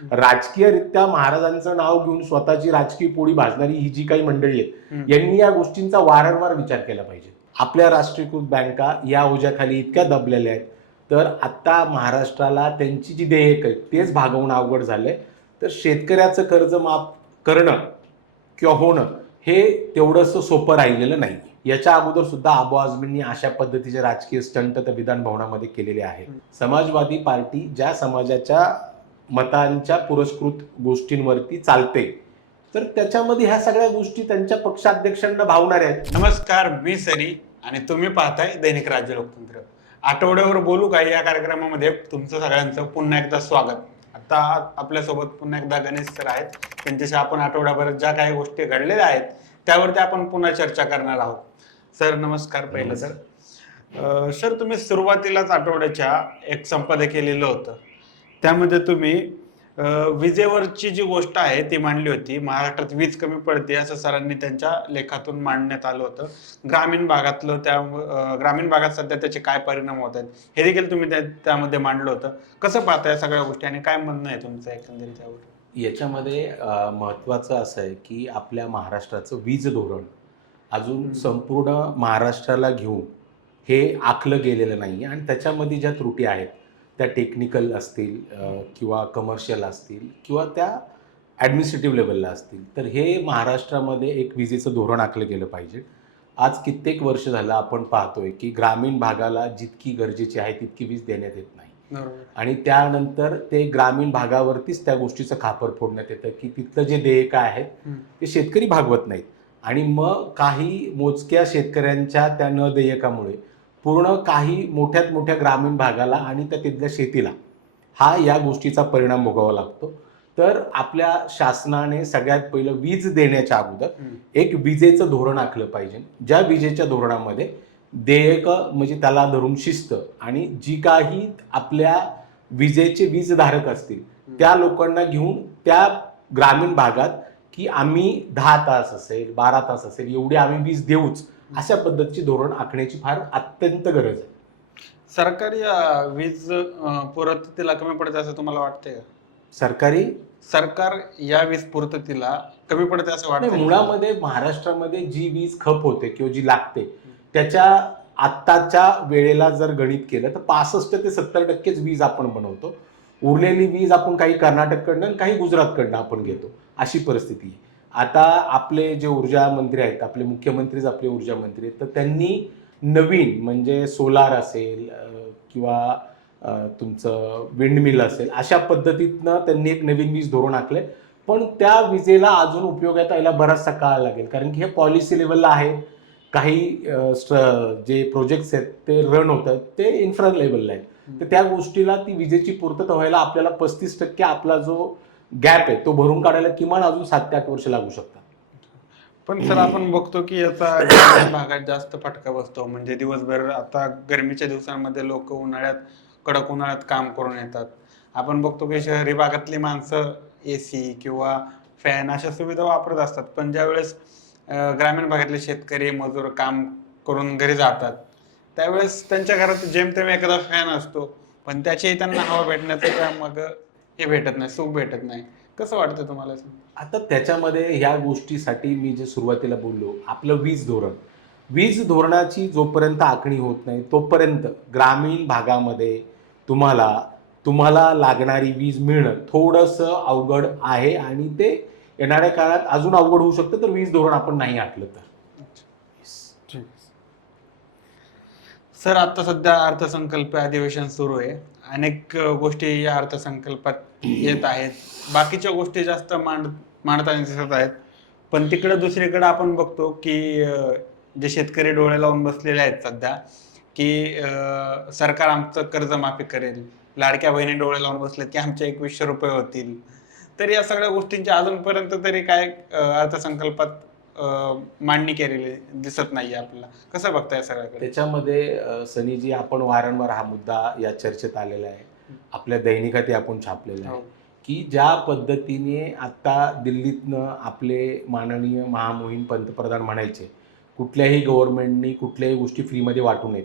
राजकीयरित्या महाराजांचं नाव घेऊन स्वतःची राजकीय पोळी भाजणारी ही जी काही मंडळी आहेत. यांनी या गोष्टींचा वारंवार विचार केला पाहिजे. आपल्या राष्ट्रीयकृत बँका या ओझ्याखाली इतक्या दबलेल्या आहेत तर आता महाराष्ट्राला त्यांची जी देयक आहेत तेच भागवणं अवघड झालंय. तर शेतकऱ्याचं कर्ज माफ करणं किंवा होणं हे तेवढंसं सोपं राहिलेलं नाही. याच्या अगोदर सुद्धा आबो आझमींनी अशा पद्धतीचे राजकीय स्टंट तर विधान भवनामध्ये केलेले आहे समाजवादी पार्टी ज्या समाजाच्या मतांच्या पुरस्कृत गोष्टींवरती चालते. तर त्याच्यामध्ये ह्या सगळ्या गोष्टी त्यांच्या पक्षाध्यक्षांना भावणाऱ्या आहेत. नमस्कार मी सनी आणि तुम्ही पाहताय दैनिक राज्य लोकतंत्र. आठवड्यावर बोलू का या कार्यक्रमामध्ये? तुमचं सगळ्यांचं पुन्हा एकदा स्वागत. आता आपल्यासोबत पुन्हा एकदा गणेश सर आहेत. त्यांच्याशी आपण आठवड्याभरात ज्या काही गोष्टी घडलेल्या आहेत त्यावरती आपण पुन्हा चर्चा करणार आहोत. सर नमस्कार पहिलं सर सर तुम्ही सुरुवातीलाच आठवड्याच्या एक संपादकीय लिहिलं होतं. त्यामध्ये तुम्ही विजेवरची जी गोष्ट आहे ती मांडली होती महाराष्ट्रात वीज कमी पडते असं सरांनी त्यांच्या लेखातून मांडण्यात आलं होतं. ग्रामीण भागातलं त्या ग्रामीण भागात सध्या त्याचे काय परिणाम होत आहेत हे देखील तुम्ही त्या त्यामध्ये मांडलं होतं. कसं पाहता या सगळ्या गोष्टी आणि काय म्हणणं आहे तुमचं एकंदरीत त्यावर याच्यामध्ये महत्त्वाचं असं आहे की आपल्या महाराष्ट्राचं वीज धोरण अजून. संपूर्ण महाराष्ट्राला घेऊन हे आखलं गेलेलं नाही आणि त्याच्यामध्ये ज्या त्रुटी आहेत त्या टेक्निकल असतील किंवा कमर्शियल असतील किंवा त्या ॲडमिनिस्ट्रेटिव्ह लेवलला असतील. तर हे महाराष्ट्रामध्ये एक विजेचं धोरण आखलं गेलं पाहिजे. आज कित्येक वर्ष झालं आपण पाहतोय की ग्रामीण भागाला जितकी गरजेची आहे तितकी वीज देण्यात येत नाही. आणि त्यानंतर ते ग्रामीण भागावरतीच त्या गोष्टीचं खापर फोडण्यात येतं की तिथलं जे देयक आहेत. ते शेतकरी भागवत नाहीत. आणि मग काही मोजक्या शेतकऱ्यांच्या त्या न देयकामुळे पूर्ण काही मोठ्यात मोठ्या ग्रामीण भागाला आणि त्या तिथल्या शेतीला हा या गोष्टीचा परिणाम भोगावा लागतो. तर आपल्या शासनाने सगळ्यात पहिलं वीज देण्याच्या अगोदर. एक विजेचं धोरण आखलं पाहिजे. ज्या विजेच्या धोरणामध्ये देयक म्हणजे त्याला धरून शिस्त आणि जी काही आपल्या विजेचे वीजधारक असतील त्या लोकांना घेऊन त्या ग्रामीण भागात की आम्ही दहा तास असेल बारा तास असेल एवढी आम्ही वीज देऊच. अशा पद्धतीची धोरण आखण्याची फार अत्यंत गरज आहे. सरकारी अं, वीज अं, कमी पडते असं तुम्हाला वाटतंय का? सरकारी? सरकार या वीज पूर्ततेला कमी पडते असं नाही, वाटतं मुळामध्ये महाराष्ट्रामध्ये जी वीज खप होते किंवा जी लागते त्याच्या आत्ताच्या वेळेला जर गणित केलं तर पासष्ट ते सत्तर टक्केच वीज आपण बनवतो. उरलेली वीज आपण काही कर्नाटककडनं आणि काही गुजरातकडनं आपण घेतो. अशी परिस्थिती आहे. आता आपले जे ऊर्जा मंत्री आहेत आपले मुख्यमंत्रीच आपले ऊर्जा मंत्री आहेत तर त्यांनी नवीन म्हणजे सोलार असेल किंवा तुमचं विंडमिल असेल अशा पद्धतीतनं त्यांनी एक नवीन वीज धोरण आखले पण त्या विजेला अजून उपयोगात यायला बराचसा काळ लागेल. कारण की हे पॉलिसी लेवलला आहे. काही स्ट्र- जे प्रोजेक्ट्स आहेत ते रन होत आहेत ते इन्फ्रा लेवलला आहेत. तर त्या गोष्टीला ती विजेची पूर्तता व्हायला आपल्याला पस्तीस टक्के आपला जो गॅप आहे तो भरून काढायला किमान अजून सात ते आठ वर्ष लागू शकतात. पण सर आपण बघतो की याचा ग्रामीण भागात जास्त फटका बसतो. म्हणजे दिवसभर आता गरमीच्या दिवसांमध्ये लोक उन्हाळ्यात कडक उन्हाळ्यात काम करून येतात. आपण बघतो की शहरी भागातली माणसं ए सी किंवा फॅन अशा सुविधा वापरत असतात. पण ज्यावेळेस ग्रामीण भागातले शेतकरी मजूर काम करून घरी जातात त्यावेळेस त्यांच्या घरात जेमतेम एखादा फॅन असतो पण त्याची त्यांना हवा भेटण्याचं मग हे भेटत नाही सुख भेटत नाही. कसं वाटतं तुम्हाला? आता त्याच्यामध्ये ह्या गोष्टीसाठी मी जे सुरुवातीला बोललो आपलं वीज धोरण. वीज धोरणाची जोपर्यंत आखणी होत नाही तोपर्यंत ग्रामीण भागामध्ये तुम्हाला तुम्हाला लागणारी वीज मिळणं थोडंसं अवघड आहे आणि ते येणाऱ्या काळात अजून अवघड होऊ शकतं तर वीज धोरण आपण नाही आखलं तर. सर आता सध्या अर्थसंकल्प अधिवेशन सुरू आहे. अनेक गोष्टी या अर्थसंकल्पात येत आहेत. बाकीच्या गोष्टी जास्त मांड मांडताना दिसत आहेत. पण तिकडं दुसरीकडे आपण बघतो की जे शेतकरी डोळे लावून बसलेले आहेत सध्या की सरकार आमचं कर्जमाफी करेल. लाडक्या बहिणी डोळे लावून बसलेत की आमचे एकवीसशे रुपये होतील. तर या सगळ्या गोष्टींच्या अजूनपर्यंत तरी काय अर्थसंकल्पात मांडणी केलेली दिसत नाहीये आपल्याला. कसं बघताय सगळ्याकडे? त्याच्यामध्ये सनीजी आपण वारंवार हा मुद्दा या चर्चेत आलेला आहे. आपल्या दैनिकातही आपण छापलेला आहे. हो. की ज्या पद्धतीने आता दिल्लीतनं आपले माननीय महामोहीम पंतप्रधान म्हणायचे कुठल्याही गव्हर्नमेंटनी कुठल्याही गोष्टी फ्रीमध्ये वाटू नयेत.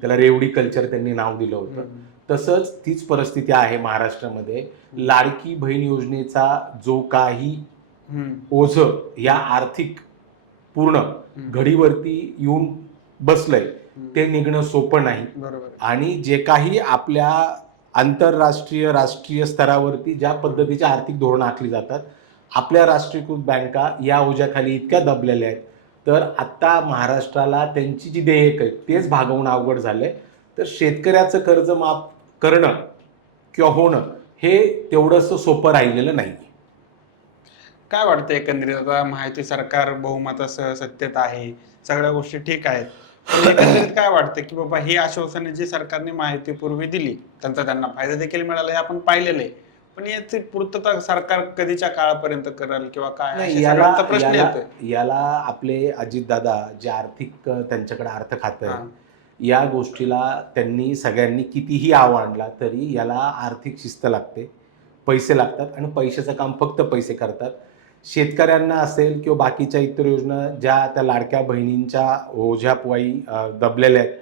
त्याला रेवडी कल्चर त्यांनी नाव दिलं होतं. तसंच तीच परिस्थिती आहे महाराष्ट्रामध्ये. लाडकी बहीण योजनेचा जो काही ओझ या आर्थिक पूर्ण घडीवरती येऊन बसलंय. ते निघणं सोपं नाही. आहे. आणि जे काही आपल्या आंतरराष्ट्रीय राष्ट्रीय स्तरावरती ज्या पद्धतीची आर्थिक धोरणं आखली जातात आपल्या राष्ट्रीयकृत बँका या ओझ्याखाली इतक्या दबलेल्या आहेत. तर आत्ता महाराष्ट्राला त्यांची जी देयक आहेत तेच भागवणं अवघड झालंय. तर शेतकऱ्याचं कर्ज माफ करणं किंवा होणं हे तेवढंसं सोपं राहिलेलं नाही काय वाटतं एकंदरीत? आता माहिती सरकार बहुमतासह सत्तेत आहे सगळ्या गोष्टी ठीक आहेत. पण एकंदरीत काय वाटतं की बाबा ही आश्वासने जी सरकारने माहिती पूर्वी दिली त्यांचा त्यांना फायदा देखील मिळाला हे आपण पाहिलेलं आहे. पण याची पूर्तता सरकार कधीच्या काळापर्यंत करेल किंवा काय? याला प्रश्न याला येतोय. याला आपले अजितदादा जे आर्थिक त्यांच्याकडे अर्थ खातं. आहे या गोष्टीला त्यांनी सगळ्यांनी कितीही आव आणला तरी याला आर्थिक शिस्त लागते पैसे लागतात आणि पैशाचं काम फक्त पैसे करतात. शेतकऱ्यांना असेल किंवा बाकीच्या इतर योजना ज्या त्या लाडक्या बहिणींच्या ओझ्यापवाई दबलेल्या आहेत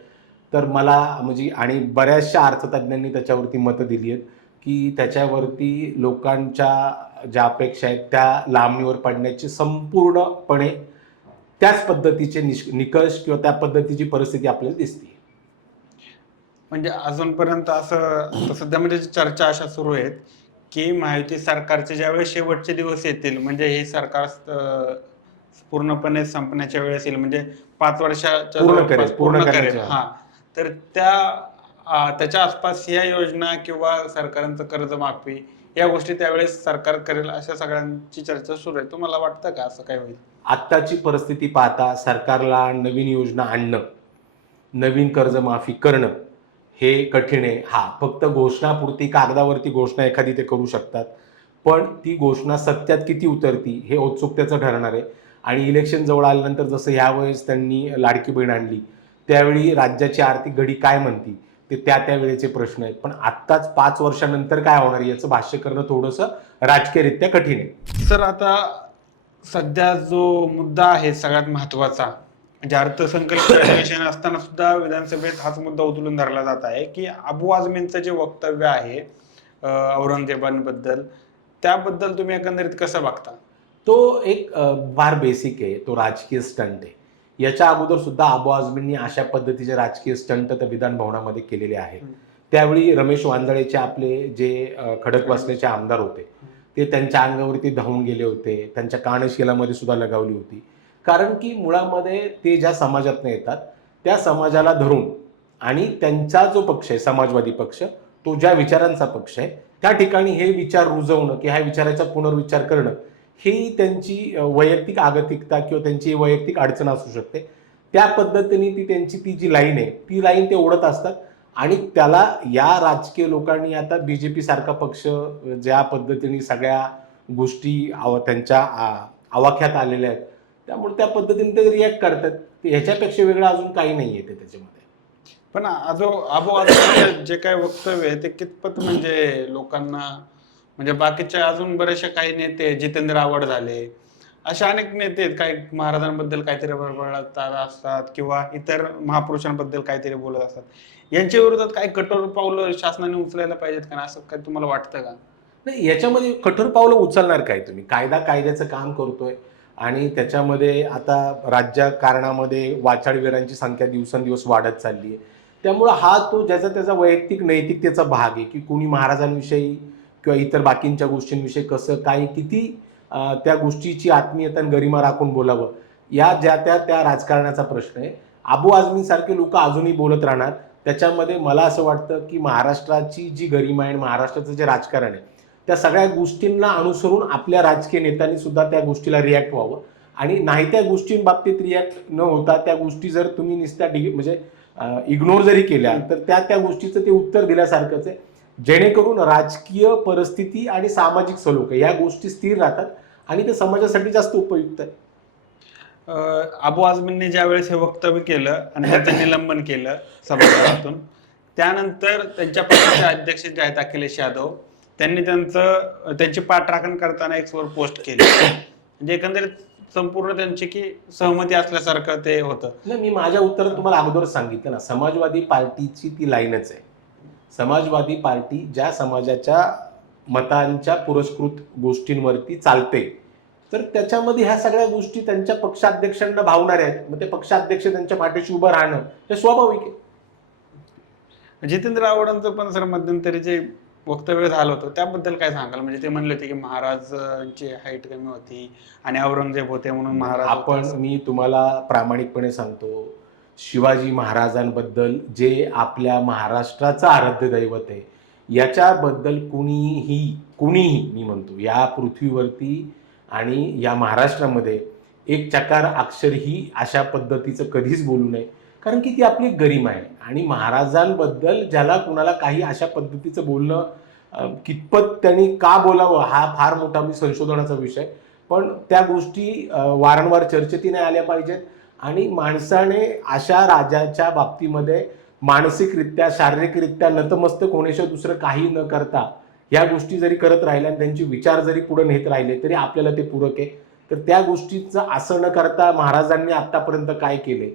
तर मला म्हणजे आणि बऱ्याचशा अर्थतज्ञांनी त्याच्यावरती मतं दिली आहेत की त्याच्यावरती लोकांच्या ज्या अपेक्षा आहेत त्या लांबणीवर पडण्याची संपूर्णपणे त्याच पद्धतीचे निष निकष किंवा त्या पद्धतीची परिस्थिती आपल्याला दिसते. म्हणजे अजूनपर्यंत असं सध्या म्हणजे चर्चा अशा सुरू आहेत की महायुती सरकारचे ज्यावेळेस शेवटचे दिवस येतील म्हणजे हे सरकार पूर्णपणे संपण्याच्या वेळेस येईल म्हणजे पाच वर्षाच्या पूर्ण जवळपास करेल, पूर्ण करेल. हा. तर त्या त्याच्या आसपास या योजना किंवा सरकारांचं कर्जमाफी या गोष्टी त्यावेळेस सरकार करेल अशा सगळ्यांची चर्चा सुरू आहे. तुम्हाला वाटतं का असं काय होईल? आत्ताची परिस्थिती पाहता सरकारला नवीन योजना आणणं नवीन कर्जमाफी करणं हे कठीण आहे. हा फक्त घोषणापुरती कागदावरती घोषणा एखादी ते करू शकतात. पण ती घोषणा सत्यात किती उतरती हे औत्सुक्याचं ठरणार आहे. आणि इलेक्शन जवळ आल्यानंतर जसं यावेळेस त्यांनी लाडकी बहीण आणली त्यावेळी राज्याची आर्थिक घडी काय म्हणती? ते त्या त्या वेळेचे प्रश्न आहेत. पण आत्ताच पाच वर्षानंतर काय होणार याचं भाष्य करणं थोडंसं राजकीयरित्या कठीण आहे. सर आता सध्या जो मुद्दा आहे सगळ्यात महत्त्वाचा म्हणजे अर्थसंकल्प अधिवेशन असताना सुद्धा विधानसभेत हाच मुद्दा उचलून धरला जात आहे की अबू आझमींचं जे वक्तव्य आहे औरंगजेबांबद्दल त्याबद्दल तुम्ही एकंदरीत कसं बघता? तो एक फार बेसिक आहे. तो राजकीय स्टंट आहे. याच्या अगोदर सुद्धा आबू आझमींनी अशा पद्धतीचे राजकीय स्टंट त्या विधान भवनामध्ये केलेले आहेत. त्यावेळी रमेश वांदळेचे आपले जे खडकवासलेचे आमदार होते. ते त्यांच्या अंगावरती धावून गेले होते. त्यांच्या कानशिलामध्ये सुद्धा लगावली होती. कारण की मुळामध्ये ते ज्या समाजातनं येतात त्या समाजाला धरून आणि त्यांचा जो पक्ष आहे समाजवादी पक्ष तो ज्या विचारांचा पक्ष आहे त्या ठिकाणी हे विचार रुजवणं की ह्या विचाराचा पुनर्विचार करणं ही त्यांची वैयक्तिक आगतिकता किंवा त्यांची वैयक्तिक अडचण असू शकते. त्या पद्धतीने ती त्यांची ती जी लाईन आहे ती लाईन ते ओढत असतात आणि त्याला या राजकीय लोकांनी आता बी जे पी सारखा पक्ष ज्या पद्धतीने सगळ्या गोष्टी आव त्यांच्या आवाख्यात आलेल्या आहेत त्यामुळे त्या पद्धतीने ते रिॲक्ट करतात. ह्याच्यापेक्षा वेगळं अजून काही नाही येते त्याच्यामध्ये. पण आजो अबू आझमींचं जे काय वक्तव्य आहे ते कितपत म्हणजे लोकांना म्हणजे बाकीचे अजून बरेचसे काही नेते जितेंद्र आव्हाड झाले असे अनेक नेते आहेत काही महाराजांबद्दल काहीतरी बडबडत असतात किंवा इतर महापुरुषांबद्दल काहीतरी बोलत असतात. यांच्या विरोधात काही कठोर पावलं शासनाने उचलायला पाहिजेत का? असं काही तुम्हाला वाटतं का? नाही याच्यामध्ये कठोर पावलं उचलणार काय तुम्ही? कायदा कायद्याचं काम करतोय. आणि त्याच्यामध्ये आता राज्यकारणामध्ये वाचाळवीरांची संख्या दिवसेंदिवस वाढत चालली आहे त्यामुळं हा तो ज्याचा त्याचा वैयक्तिक नैतिकतेचा भाग आहे की कुणी महाराजांविषयी किंवा इतर बाकींच्या गोष्टींविषयी कसं काय किती त्या गोष्टीची आत्मीयता आणि गरिमा राखून बोलावं या ज्या त्या त्या राजकारणाचा प्रश्न आहे. आबू आझमीसारखे लोक अजूनही बोलत राहणार. त्याच्यामध्ये मला असं वाटतं की महाराष्ट्राची जी गरिमा आहे आणि महाराष्ट्राचं जे राजकारण आहे त्या सगळ्या गोष्टींना अनुसरून आपल्या राजकीय नेत्यांनी सुद्धा त्या गोष्टीला रिॲक्ट व्हावं. आणि नाही त्या गोष्टींबाबतीत रिॲक्ट न होता त्या गोष्टी जर तुम्ही नुसत्या म्हणजे इग्नोर जरी केल्या तर त्या त्या गोष्टीचं ते उत्तर दिल्यासारखंच आहे. जेणेकरून राजकीय परिस्थिती आणि सामाजिक सलोख या गोष्टी स्थिर राहतात आणि ते समाजासाठी जास्त उपयुक्त आहे अबू आझमींनी ज्या वेळेस हे वक्तव्य केलं आणि त्याचं निलंबन केलं सभागृहातून त्यानंतर त्यांच्या पक्षाचे अध्यक्ष जे आहेत अखिलेश यादव त्यांनी त्यांचं त्यांची पाठराखण करताना एक वर पोस्ट केली. म्हणजे एकंदरीत संपूर्ण त्यांची की सहमती असल्यासारखं ते होतं. नाही मी माझ्या उत्तरात तुम्हाला अगोदरच सांगितलं ना समाजवादी पार्टीची ती लाईनच आहे. समाजवादी पार्टी ज्या समाजाच्या मतांच्या पुरस्कृत गोष्टींवरती चालते तर त्याच्यामध्ये ह्या सगळ्या गोष्टी त्यांच्या पक्षाध्यक्षांना भावणाऱ्या आहेत. मग ते पक्षाध्यक्ष त्यांच्या पाठीशी उभं राहणं हे स्वाभाविक आहे. जितेंद्र आव्हाडांचं पण सर मध्यंतरी जे वक्तव्य झालं होतं. त्याबद्दल काय सांगाल? म्हणजे ते म्हणले होते की महाराजांची हाईट कमी होती आणि औरंगजेब होते म्हणून महाराज आपण. मी तुम्हाला प्रामाणिकपणे सांगतो शिवाजी महाराजांबद्दल जे आपल्या महाराष्ट्राचं आराध्य दैवत आहे याच्याबद्दल कुणीही कुणीही मी म्हणतो या पृथ्वीवरती आणि या महाराष्ट्रामध्ये एक चकार अक्षरही अशा पद्धतीचं कधीच बोलू नये. कारण की ती आपली गरिमा आहे. आणि महाराजांबद्दल ज्याला कुणाला काही अशा पद्धतीचं बोलणं कितपत त्यांनी का बोलावं हा फार मोठा मी संशोधनाचा विषय. पण त्या गोष्टी वारंवार चर्चेतीने नाही आल्या पाहिजेत. आणि माणसाने अशा राजाच्या बाबतीमध्ये मानसिकरित्या शारीरिकरित्या नतमस्तक होण्याशिवाय दुसरं काही न करता या गोष्टी जरी करत राहिल्या आणि त्यांचे विचार जरी पुढे नेत राहिले तरी आपल्याला ते पूरक आहे. तर त्या गोष्टीचं असं न करता महाराजांनी आत्तापर्यंत काय केले?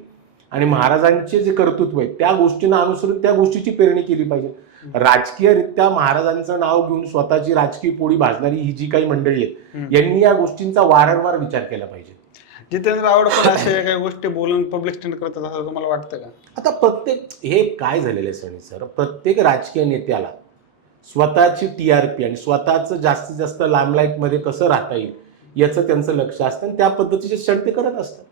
आणि महाराजांचे जे कर्तृत्व आहे त्या गोष्टींना अनुसरून त्या गोष्टीची पेरणी केली पाहिजे. राजकीयरित्या महाराजांचं नाव घेऊन स्वतःची राजकीय पोळी भाजणारी ही जी काही मंडळी आहेत. यांनी या गोष्टींचा वारंवार विचार केला पाहिजे. जितेंद्र आव्हाड पण अशा काही गोष्टी बोलून पब्लिक स्टँड करतात असं तुम्हाला वाटतं का? आता प्रत्येक हे काय झालेलं आहे सणी सर? प्रत्येक राजकीय नेत्याला स्वतःची टी आर पी आणि स्वतःचं जास्तीत जास्त लाईमलाईटमध्ये कसं राहता येईल याचं त्यांचं लक्ष असतं आणि त्या पद्धतीचे षट ते करत असतात.